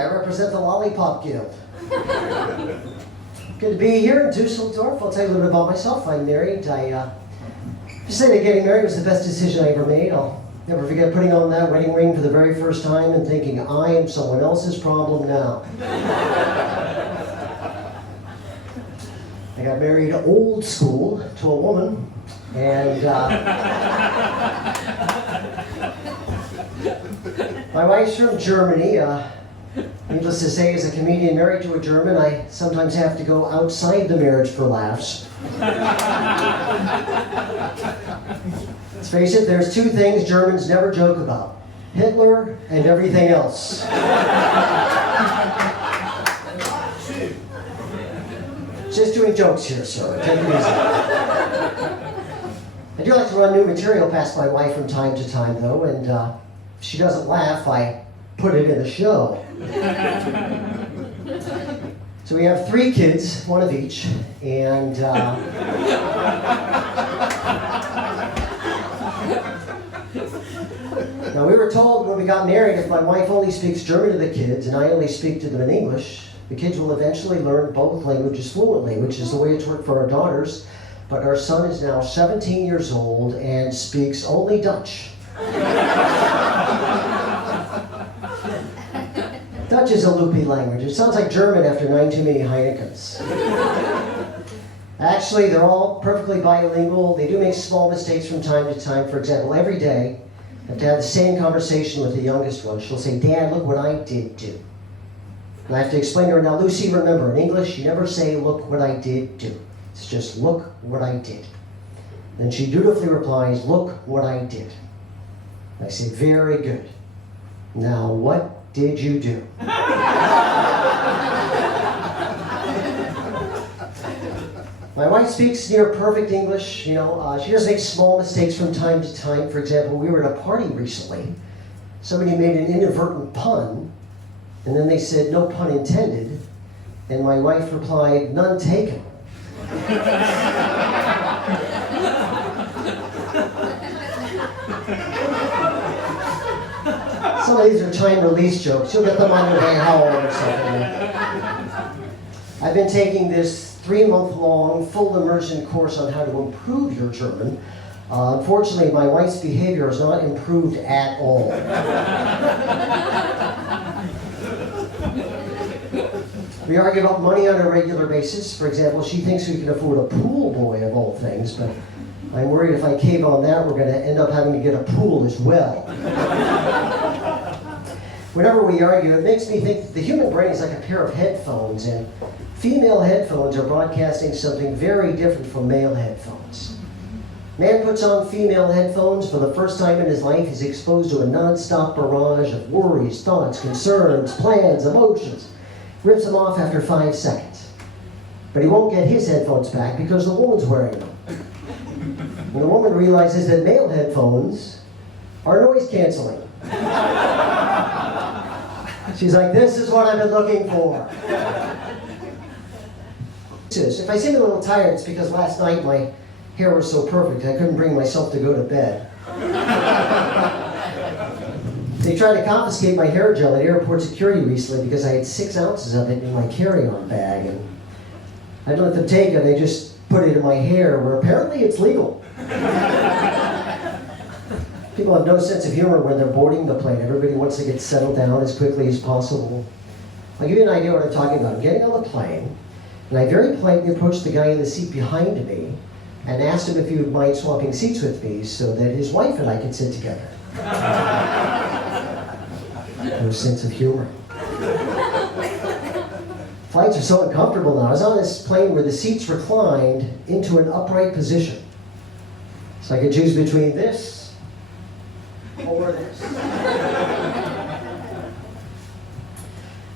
I represent the Lollipop Guild. Good to be here in Düsseldorf. I'll tell you a little bit about myself. I'm married. I just say that getting married was the best decision I ever made. I'll never forget putting on that wedding ring for the very first time and thinking, I am someone else's problem now. I got married old school to a woman, and my wife's from Germany. Needless to say, as a comedian married to a German, I sometimes have to go outside the marriage for laughs. Let's face it, there's two things Germans never joke about: Hitler and everything else. Just doing jokes here, sir. Take it easy. I do like to run new material past my wife from time to time, though, and if she doesn't laugh, I put it in the show. So we have 3 kids, one of each, and now we were told when we got married, if my wife only speaks German to the kids and I only speak to them in English, the kids will eventually learn both languages fluently, which is the way it's worked for our daughters. But our son is now 17 years old and speaks only Dutch. Dutch is a loopy language. It sounds like German after 9 too many Heinekens. Actually, they're all perfectly bilingual. They do make small mistakes from time to time. For example, every day, I have to have the same conversation with the youngest one. She'll say, Dad, look what I did do. And I have to explain to her, now Lucy, remember, in English, you never say, look what I did do. It's just, look what I did. Then she dutifully replies, look what I did. And I say, very good. Now, what did you do? My wife speaks near perfect English. She does make small mistakes from time to time. For example, we were at a party recently. Somebody made an inadvertent pun, and then they said, no pun intended, and my wife replied, none taken. Some of these are time release jokes. You'll get them on your way home or something. I've been taking this 3-month-long full immersion course on how to improve your German. Unfortunately, my wife's behavior has not improved at all. We argue about money on a regular basis. For example, she thinks we can afford a pool boy of all things, but I'm worried if I cave on that, we're going to end up having to get a pool as well. Whenever we argue, it makes me think that the human brain is like a pair of headphones, and female headphones are broadcasting something very different from male headphones. Man puts on female headphones for the first time in his life. He's exposed to a non-stop barrage of worries, thoughts, concerns, plans, emotions. Rips them off after 5 seconds. But he won't get his headphones back because the woman's wearing them. When the woman realizes that male headphones are noise canceling. She's like, this is what I've been looking for. If I seem a little tired, it's because last night my hair was so perfect I couldn't bring myself to go to bed. They tried to confiscate my hair gel at airport security recently because I had 6 ounces of it in my carry-on bag, and I didn't let them take it. They just put it in my hair, where apparently it's legal. People have no sense of humor when they're boarding the plane. Everybody wants to get settled down as quickly as possible. I'll give you an idea what I'm talking about. I'm getting on the plane, and I very politely approached the guy in the seat behind me and asked him if he would mind swapping seats with me so that his wife and I could sit together. No sense of humor. Flights are so uncomfortable now. I was on this plane where the seats reclined into an upright position. So I could choose between this or this.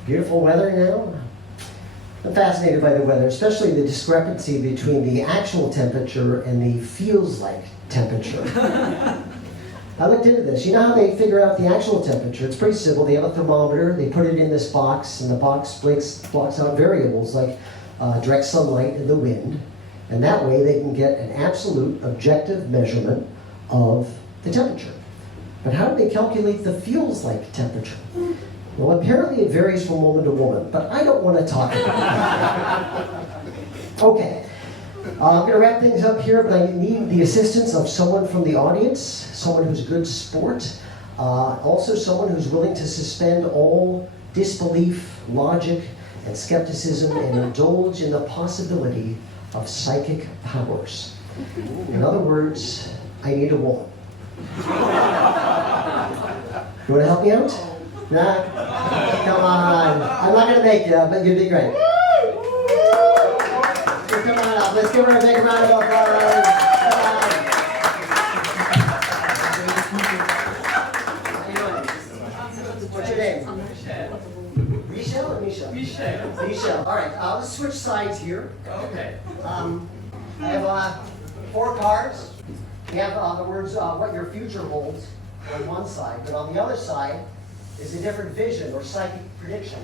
Beautiful weather now. I'm fascinated by the weather, especially the discrepancy between the actual temperature and the feels like temperature. I looked into this. You know how they figure out the actual temperature? It's pretty simple. They have a thermometer, they put it in this box, and the box blocks out variables like direct sunlight and the wind. And that way they can get an absolute objective measurement of the temperature. But how do they calculate the feels like temperature? Well, apparently it varies from woman to woman, but I don't want to talk about it. Okay, I'm going to wrap things up here, but I need the assistance of someone from the audience, someone who's a good sport, also someone who's willing to suspend all disbelief, logic, and skepticism and indulge in the possibility of psychic powers. In other words, I need a woman. You want to help me out? Nah? Come on. I'm not going to make you, but you'd be great. So come on up. Let's give her a big round of applause. What's your name? Michelle or Misha? Michelle. Michelle. All right, let's switch sides here. Okay. I have 4 cards. We have the words, what your future holds on one side, but on the other side is a different vision or psychic prediction,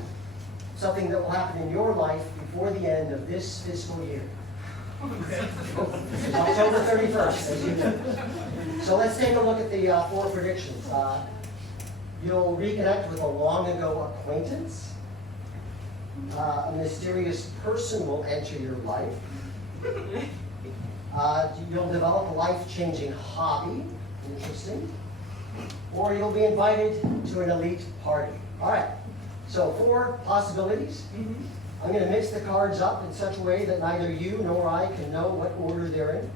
something that will happen in your life before the end of this fiscal year. It's October 31st, as you know. So let's take a look at the 4 predictions. You'll reconnect with a long-ago acquaintance. A mysterious person will enter your life. You'll develop a life-changing hobby. Interesting. Or you'll be invited to an elite party. All right, so 4 possibilities. I'm going to mix the cards up in such a way that neither you nor I can know what order they're in.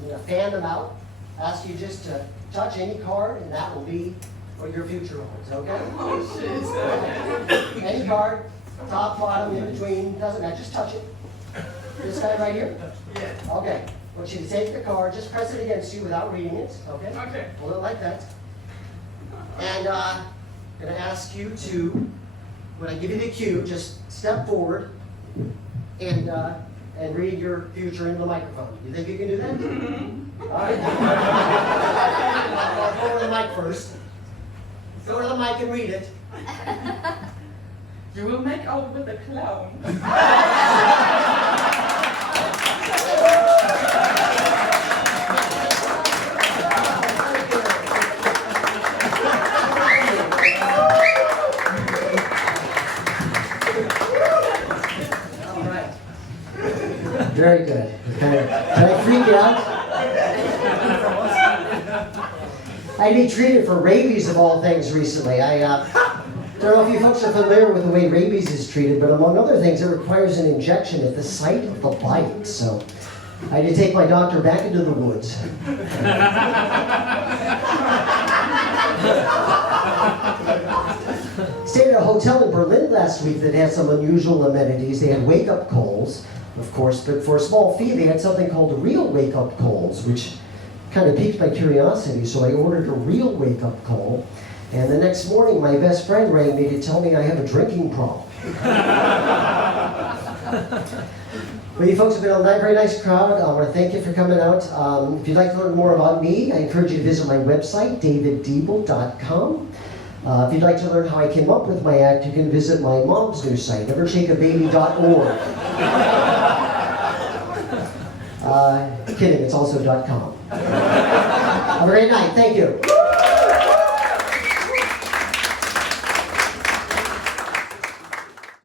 I'm going to fan them out, ask you just to touch any card, and that will be what your future holds, okay? Oh, shit. Any card, top, bottom, in between, doesn't matter, just touch it. This guy right here? Yeah. Okay. I want you to take the card, just press it against you without reading it, okay? Okay. Hold it like that. And I'm going to ask you to, when I give you the cue, just step forward and read your future into the microphone. You think you can do that? All right. I'll go over the mic first. Go to the mic and read it. You will make out with a clown. Very good. Can I freak you out? I'd be treated for rabies of all things recently. I don't know if you folks are familiar with the way rabies is treated, but among other things, it requires an injection at the site of the bite. So I had to take my doctor back into the woods. Stayed at a hotel in Berlin last week that had some unusual amenities. They had wake-up calls, of course, but for a small fee, they had something called real wake-up calls, which kind of piqued my curiosity, so I ordered a real wake-up call. And the next morning, my best friend rang me to tell me I have a drinking problem. Well, you folks have been a very nice crowd. I want to thank you for coming out. If you'd like to learn more about me, I encourage you to visit my website, daviddeeble.com. If you'd like to learn how I came up with my act, you can visit my mom's new site, nevertakeababy.org. Kidding, it's also .com. Have a great night. Thank you.